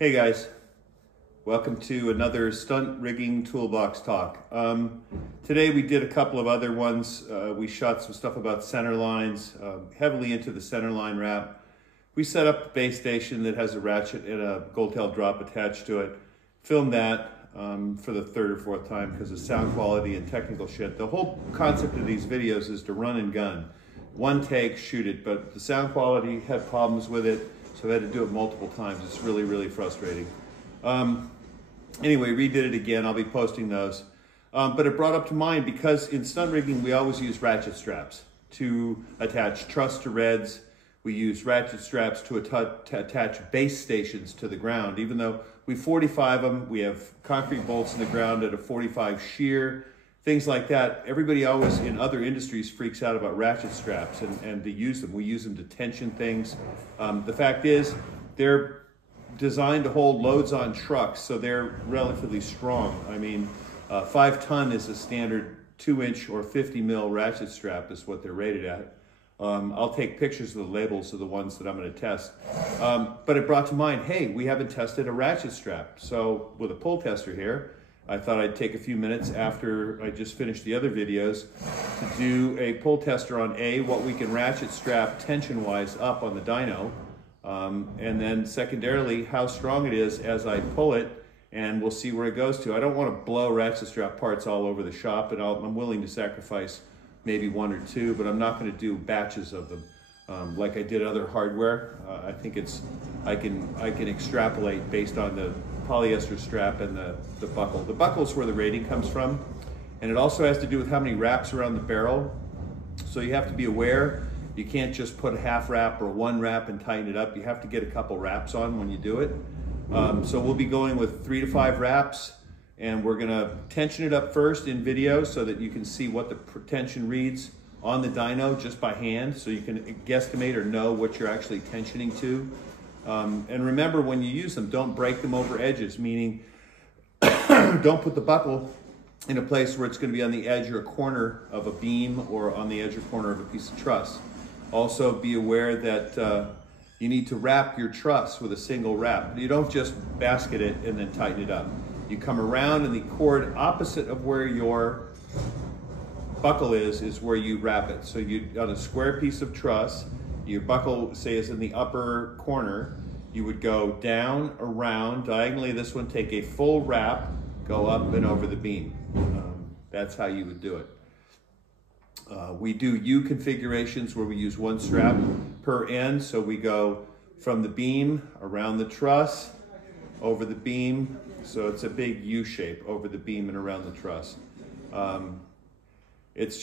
Hey guys, welcome to another stunt rigging toolbox talk. Today we did a couple of other ones. We shot some stuff about center lines, heavily into the center line wrap. We set up a base station that has a ratchet and a gold tail drop attached to it. Filmed that for the third or fourth time because of sound quality and technical shit. The whole concept of these videos is to run and gun. One take, shoot it, but the sound quality had problems with it. So I had to do it multiple times. It's really, really frustrating. Anyway, redid it again. I'll be posting those. But it brought up to mind because in stunt rigging, we always use ratchet straps to attach truss to reds. We use ratchet straps to attach base stations to the ground. Even though we 45 them, we have concrete bolts in the ground at a 45 shear, things like that. Everybody always in other industries freaks out about ratchet straps and to use them. We use them to tension things. The fact is, they're designed to hold loads on trucks, so they're relatively strong. I mean, 5 ton is a standard 2-inch or 50 mil ratchet strap is what they're rated at. I'll take pictures of the labels of the ones that I'm going to test. But it brought to mind, hey, we haven't tested a ratchet strap. So with a pull tester here, I thought I'd take a few minutes after I just finished the other videos to do a pull tester on what we can ratchet strap tension-wise up on the dyno, and then secondarily, how strong it is as I pull it, and we'll see where it goes to. I don't want to blow ratchet strap parts all over the shop, and I'm willing to sacrifice maybe 1 or 2, but I'm not going to do batches of them like I did other hardware. I think I can extrapolate based on the polyester strap and the buckle. The buckle is where the rating comes from, and it also has to do with how many wraps around the barrel. So you have to be aware, you can't just put a half wrap or 1 wrap and tighten it up. You have to get a couple wraps on when you do it. So we'll be going with 3 to 5 wraps, and we're gonna tension it up first in video so that you can see what the tension reads on the dyno just by hand, so you can guesstimate or know what you're actually tensioning to. And remember, when you use them, don't break them over edges, meaning don't put the buckle in a place where it's going to be on the edge or a corner of a beam or on the edge or corner of a piece of truss. Also be aware that you need to wrap your truss with a single wrap. You don't just basket it and then tighten it up. You come around and the cord opposite of where your buckle is where you wrap it. So you on a square piece of truss, your buckle, say, is in the upper corner, you would go down, around, diagonally this one, take a full wrap, go up and over the beam. That's how you would do it. We do U configurations where we use 1 strap per end, so we go from the beam, around the truss, over the beam, so it's a big U shape over the beam and around the truss. It's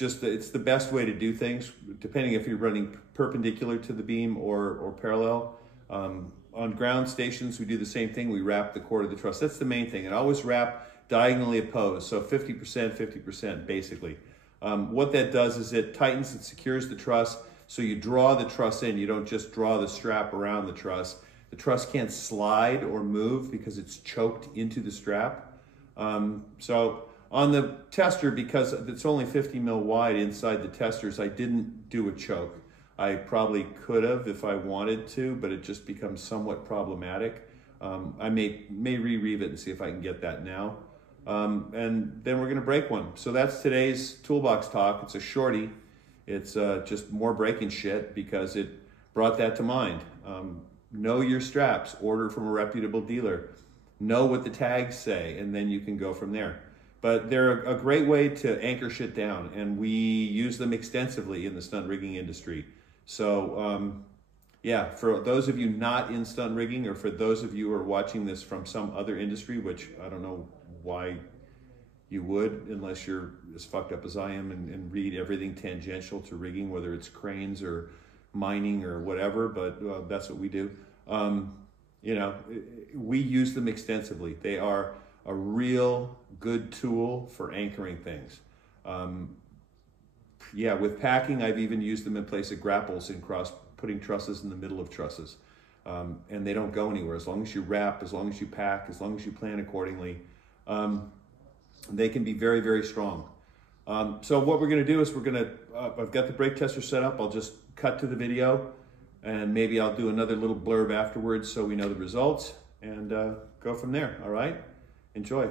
the best way to do things, depending if you're running perpendicular to the beam or parallel. On ground stations, we do the same thing. We wrap the cord of the truss. That's the main thing. And always wrap diagonally opposed, so 50%, 50%, basically. What that does is it tightens and secures the truss, so you draw the truss in. You don't just draw the strap around the truss. The truss can't slide or move because it's choked into the strap. So on the tester, because it's only 50 mil wide inside the testers, I didn't do a choke. I probably could have if I wanted to, but it just becomes somewhat problematic. I may re-reeve it and see if I can get that now. And then we're gonna break one. So that's today's toolbox talk. It's a shorty. It's just more breaking shit because it brought that to mind. Know your straps, order from a reputable dealer. Know what the tags say, and then you can go from there. But they're a great way to anchor shit down, and we use them extensively in the stunt rigging industry. So yeah, for those of you not in stunt rigging, or for those of you who are watching this from some other industry, which I don't know why you would, unless you're as fucked up as I am and read everything tangential to rigging, whether it's cranes or mining or whatever, but that's what we do. You know, we use them extensively. They are a real good tool for anchoring things. Yeah, with packing, I've even used them in place of grapples and putting trusses in the middle of trusses. And they don't go anywhere. As long as you wrap, as long as you pack, as long as you plan accordingly, they can be very, very strong. So what we're gonna do is I've got the brake tester set up. I'll just cut to the video and maybe I'll do another little blurb afterwards so we know the results. and go from there, all right? Enjoy.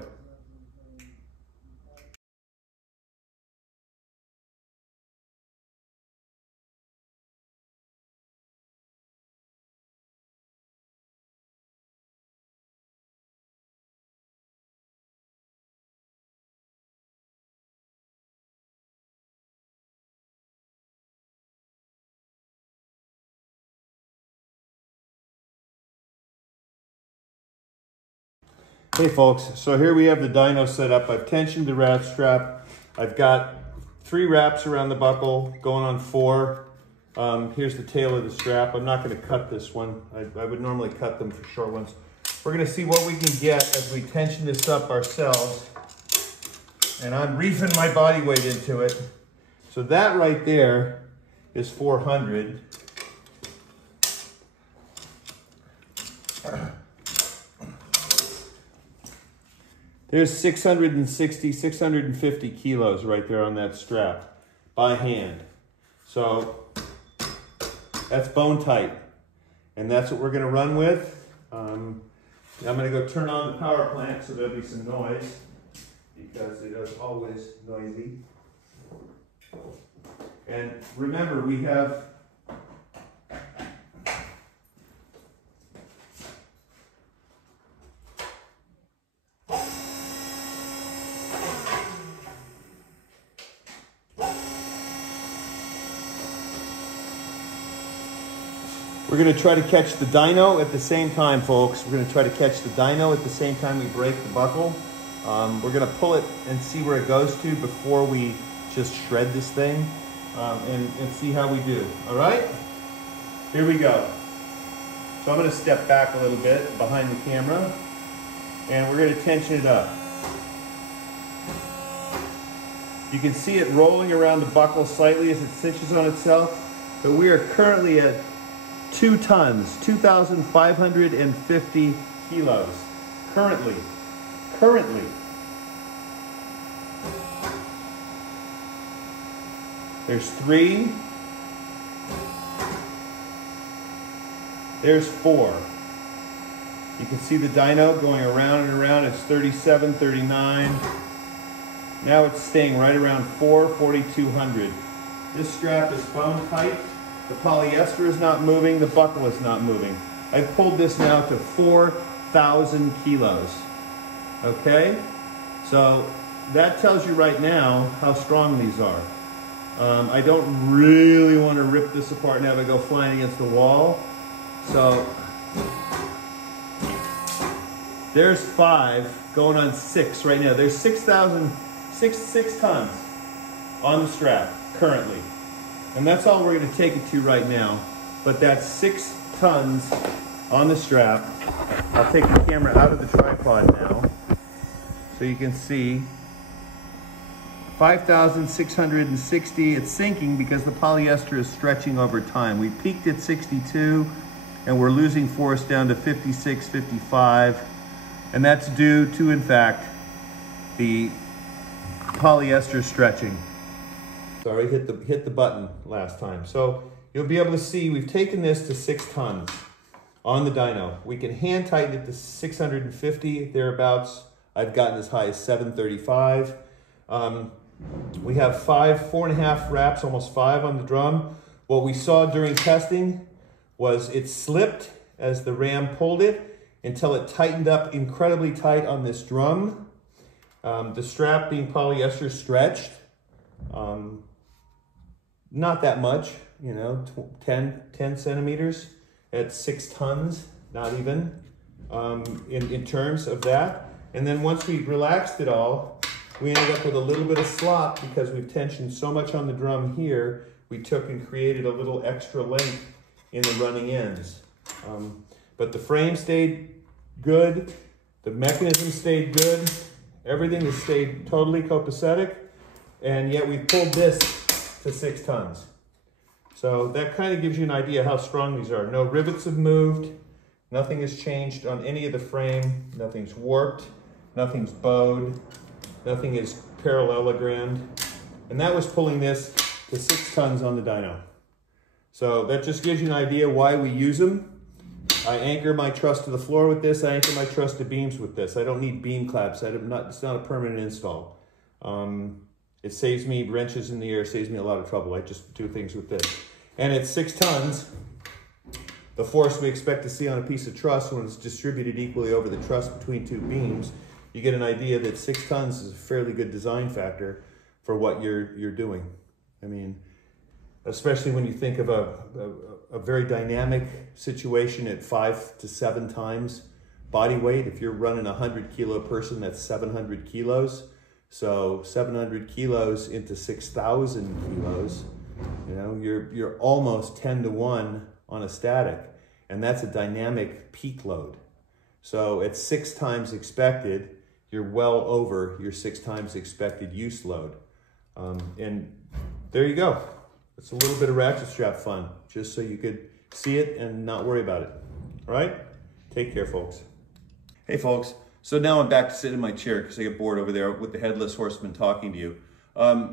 Hey folks, so here we have the dyno set up. I've tensioned the rat strap. I've got 3 wraps around the buckle, going on 4. Here's the tail of the strap. I'm not going to cut this one. I would normally cut them for short ones. We're going to see what we can get as we tension this up ourselves. And I'm reefing my body weight into it. So that right there is 400. There's 660, 650 kilos right there on that strap by hand. So that's bone tight. And that's what we're gonna run with. I'm gonna go turn on the power plant so there'll be some noise because it is always noisy. And remember, we have we're going to try to catch the dyno at the same time, folks. We're going to try to catch the dyno at the same time we break the buckle. We're going to pull it and see where it goes to before we just shred this thing and see how we do. All right? Here we go. So I'm going to step back a little bit behind the camera and we're going to tension it up. You can see it rolling around the buckle slightly as it cinches on itself, but we are currently at 2 tons, 2,550 kilos, currently. There's 3, there's 4. You can see the dyno going around and around. It's 37, 39. Now it's staying right around 4,200. This strap is bone tight. The polyester is not moving, the buckle is not moving. I've pulled this now to 4,000 kilos. Okay? So that tells you right now how strong these are. I don't really want to rip this apart and have it go flying against the wall. So there's 5 going on 6 right now. There's 6 tons on the strap currently. And that's all we're going to take it to right now. But that's 6 tons on the strap. I'll take the camera out of the tripod now so you can see 5,660. It's sinking because the polyester is stretching over time. We peaked at 62 and we're losing force down to 56, 55. And that's due to, in fact, the polyester stretching. Sorry, hit the button last time. So you'll be able to see we've taken this to 6 tons on the dyno. We can hand tighten it to 650 thereabouts. I've gotten as high as 735. We have 4.5 wraps, almost 5 on the drum. What we saw during testing was it slipped as the ram pulled it until it tightened up incredibly tight on this drum. The strap being polyester stretched. Not that much, you know, 10 centimeters at 6 tons, not even, in terms of that. And then once we relaxed it all, we ended up with a little bit of slop because we've tensioned so much on the drum here, we took and created a little extra length in the running ends. But the frame stayed good, the mechanism stayed good, everything has stayed totally copacetic, and yet we pulled this to 6 tons. So that kind of gives you an idea how strong these are. No rivets have moved, nothing has changed on any of the frame, nothing's warped, nothing's bowed, nothing is parallelogrammed. And that was pulling this to 6 tons on the dyno. So that just gives you an idea why we use them. I anchor my truss to the floor with this. I anchor my truss to beams with this. I don't need beam claps. It's not a permanent install. It saves me wrenches in the air, saves me a lot of trouble. I just do things with this. And at 6 tons, the force we expect to see on a piece of truss when it's distributed equally over the truss between 2 beams, you get an idea that 6 tons is a fairly good design factor for what you're doing. I mean, especially when you think of a very dynamic situation at 5 to 7 times body weight. If you're running a 100-kilo person, that's 700 kilos. So 700 kilos into 6,000 kilos, you know, you're almost 10 to 1 on a static, and that's a dynamic peak load. So at 6 times expected, you're well over your 6 times expected use load. And there you go. It's a little bit of ratchet strap fun, just so you could see it and not worry about it. All right? Take care, folks. Hey, folks. So now I'm back to sit in my chair because I get bored over there with the Headless Horseman talking to you.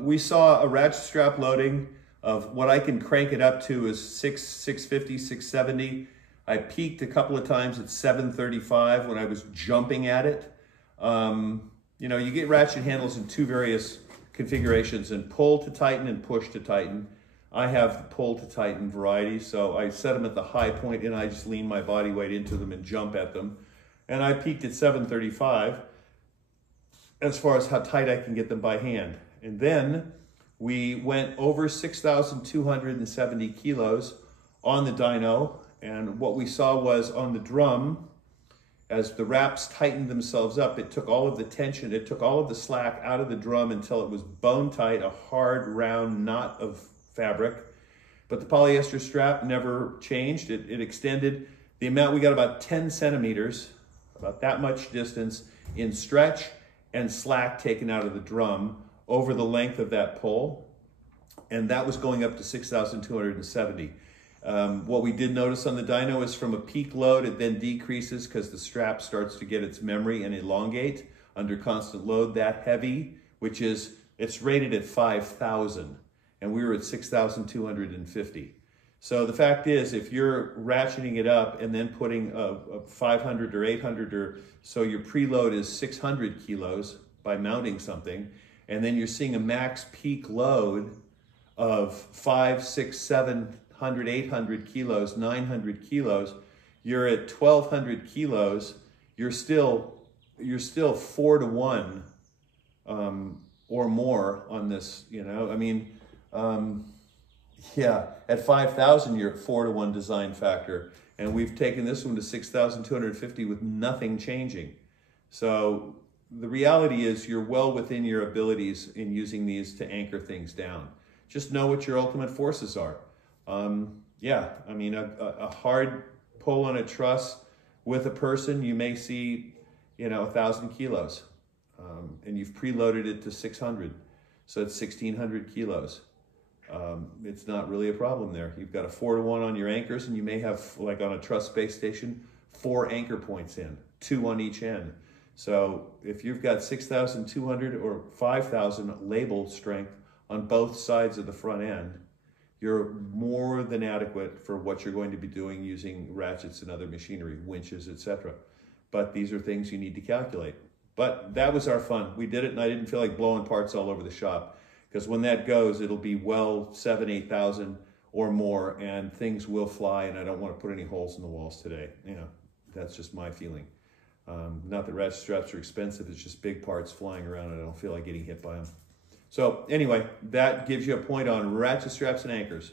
We saw a ratchet strap loading of what I can crank it up to is 650, 670. I peaked a couple of times at 735 when I was jumping at it. You know, you get ratchet handles in 2 various configurations, and pull to tighten and push to tighten. I have the pull to tighten variety, so I set them at the high point and I just lean my body weight into them and jump at them. And I peaked at 735 as far as how tight I can get them by hand. And then we went over 6,270 kilos on the dyno, and what we saw was on the drum, as the wraps tightened themselves up, it took all of the tension, it took all of the slack out of the drum until it was bone tight, a hard round knot of fabric. But the polyester strap never changed. It extended the amount. We got about 10 centimeters, about that much distance in stretch and slack taken out of the drum over the length of that pole. And that was going up to 6,270. What we did notice on the dyno is from a peak load, it then decreases because the strap starts to get its memory and elongate under constant load that heavy, which is, it's rated at 5,000 and we were at 6,250. So the fact is, if you're ratcheting it up and then putting a 500 or 800 or so, your preload is 600 kilos by mounting something, and then you're seeing a max peak load of 5, 6, 700, 800 kilos, 900 kilos, you're at 1,200 kilos, you're still 4 to 1 or more on this, you know, I mean, yeah, at 5,000, you're at 4 to 1 design factor. And we've taken this one to 6,250 with nothing changing. So the reality is you're well within your abilities in using these to anchor things down. Just know what your ultimate forces are. Yeah, I mean, a hard pull on a truss with a person, you may see, you know, 1,000 kilos. And you've preloaded it to 600. So it's 1,600 kilos. It's not really a problem there. You've got a 4 to 1 on your anchors, and you may have, like on a truss base station, 4 anchor points in, 2 on each end. So if you've got 6,200 or 5,000 label strength on both sides of the front end, you're more than adequate for what you're going to be doing using ratchets and other machinery, winches, etc. But these are things you need to calculate. But that was our fun. We did it, and I didn't feel like blowing parts all over the shop. Because when that goes, it'll be well 7,000, 8,000 or more, and things will fly, and I don't want to put any holes in the walls today. You know, that's just my feeling. Not that ratchet straps are expensive, it's just big parts flying around, and I don't feel like getting hit by them. So anyway, that gives you a point on ratchet straps and anchors.